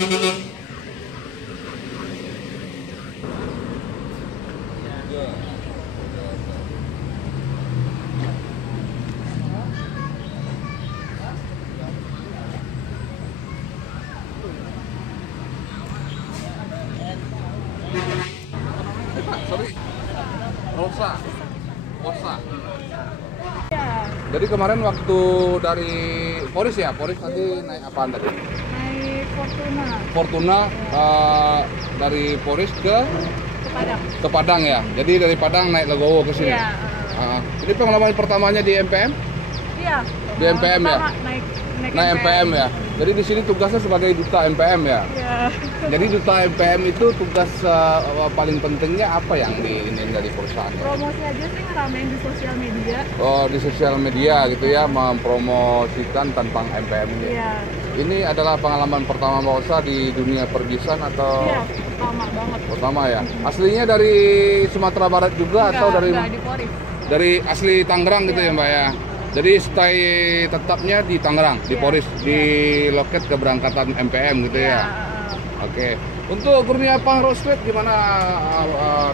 Sorry, Rosa. Jadi kemarin waktu dari Poris ya, Poris tadi naik apaan tadi? Naik Fortuna dari Poris ke Padang. Ke Padang ya. Jadi dari Padang naik Legowo ke sini. Iya. Ini pengalaman pertamanya di MPM? Iya. Di MPM ya? Naik MPM ya. Jadi di sini tugasnya sebagai duta MPM ya. Iya. Jadi duta MPM itu tugas paling pentingnya apa yang diingin dari perusahaan? Promosi aja sih, ngeramein di sosial media. Oh, di sosial media gitu ya, mempromosikan tentang MPM ini. Iya. Ini adalah pengalaman pertama Mbak Osa di dunia perbisan atau? Iya, pertama banget. Pertama ya. Aslinya dari Sumatera Barat juga atau dari? Enggak, di Poris. Dari asli Tangerang gitu ya Mbak ya. Jadi stay tetapnya di Tangerang, di Poris, di loket keberangkatan MPM gitu ya. Oke. Untuk Kurnia Road Street gimana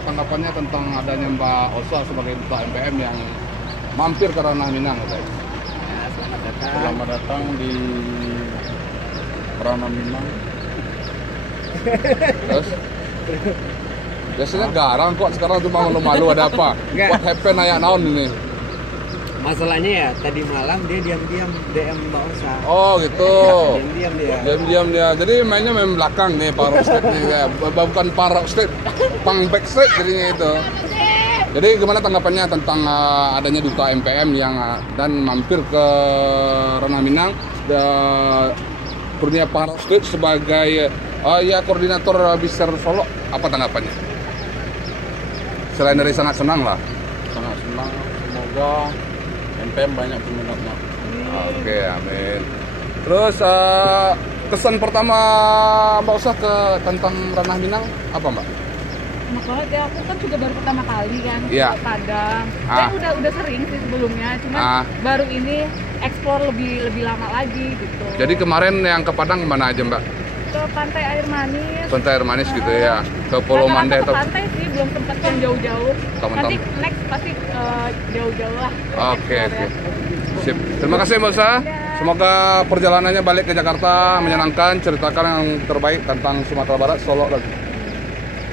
tanggapannya tentang adanya Mbak Osa sebagai duta MPM yang mampir ke Ranah Minang gitu ya? Selamat datang di Ranah Minang. Terus biasanya garang kok, sekarang cuma malu-malu ada apa? What happened ayak naon ini? Masalahnya ya tadi malam dia diam-diam DM Mbak Osa. Oh gitu. Diam-diam dia. Diam-diam dia. Jadi mainnya main belakang nih Road Street nih, bukan Road Street, pang backstreet jadinya itu. Jadi gimana tanggapannya tentang adanya duta MPM yang dan mampir ke Ranah Minang, Kurnia Road Street sebagai ya koordinator Biser Solo, apa tanggapannya? Selain dari sangat senang lah. Sangat senang, semoga MPM banyak peminatnya. Oke, amin. Terus kesan pertama Mbak Osa tentang Ranah Minang apa Mbak? Enak banget ya, aku kan juga baru pertama kali kan Iya. ke Padang. Saya udah sering sih sebelumnya, cuma baru ini explore lebih lama lagi gitu. Jadi kemarin yang ke Padang kemana aja Mbak? Ke Pantai Air Manis. Pantai Air Manis gitu ya, ke Pulau Mandai Rata-rata atau? ke pantai sih, belum sempat yang jauh-jauh. Teman-teman. Nanti next pasti jauh-jauh lah. Oke. Explore ya. Sip. Terima kasih Mbak Osa. Semoga perjalanannya balik ke Jakarta menyenangkan, ceritakan yang terbaik tentang Sumatera Barat, Solo dan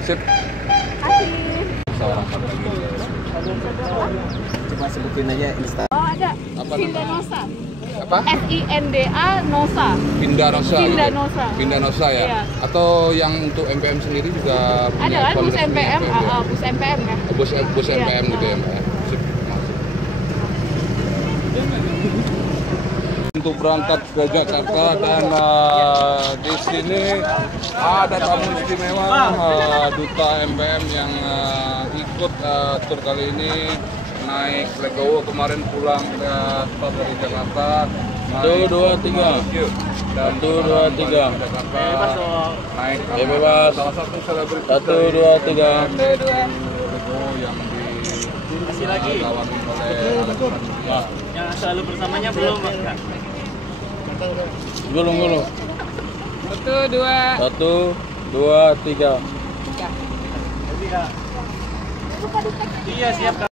sip. Coba sebutin aja Insta. Oh ada. Apa Vinda namanya? Nosa. Apa? SINDA Nosa. Vindanosa. Vinda gitu? Nosa. Vindanosa ya. Iya. Atau yang untuk MPM sendiri juga Ada punya kan bus resmi MPM, ya? bus MPM ya. Bus Iya. MPM gitu ya Mbak ya. Sip. Untuk berangkat ke Jakarta dan di sini ada tamu istimewa duta MPM yang ikut tur kali ini naik Legowo kemarin pulang dari Jakarta. 1, 2, 3. 1, 2, 3. Jakarta naik bebas. salah satu selebritas 1, 2, 3. Legowo yang ditawari oleh Alexandria. Yang selalu bersamanya belum enggak? Gulung. 1, 2. 1, 2, 3. Iya, siap Kak.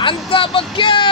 Mantap, Bang.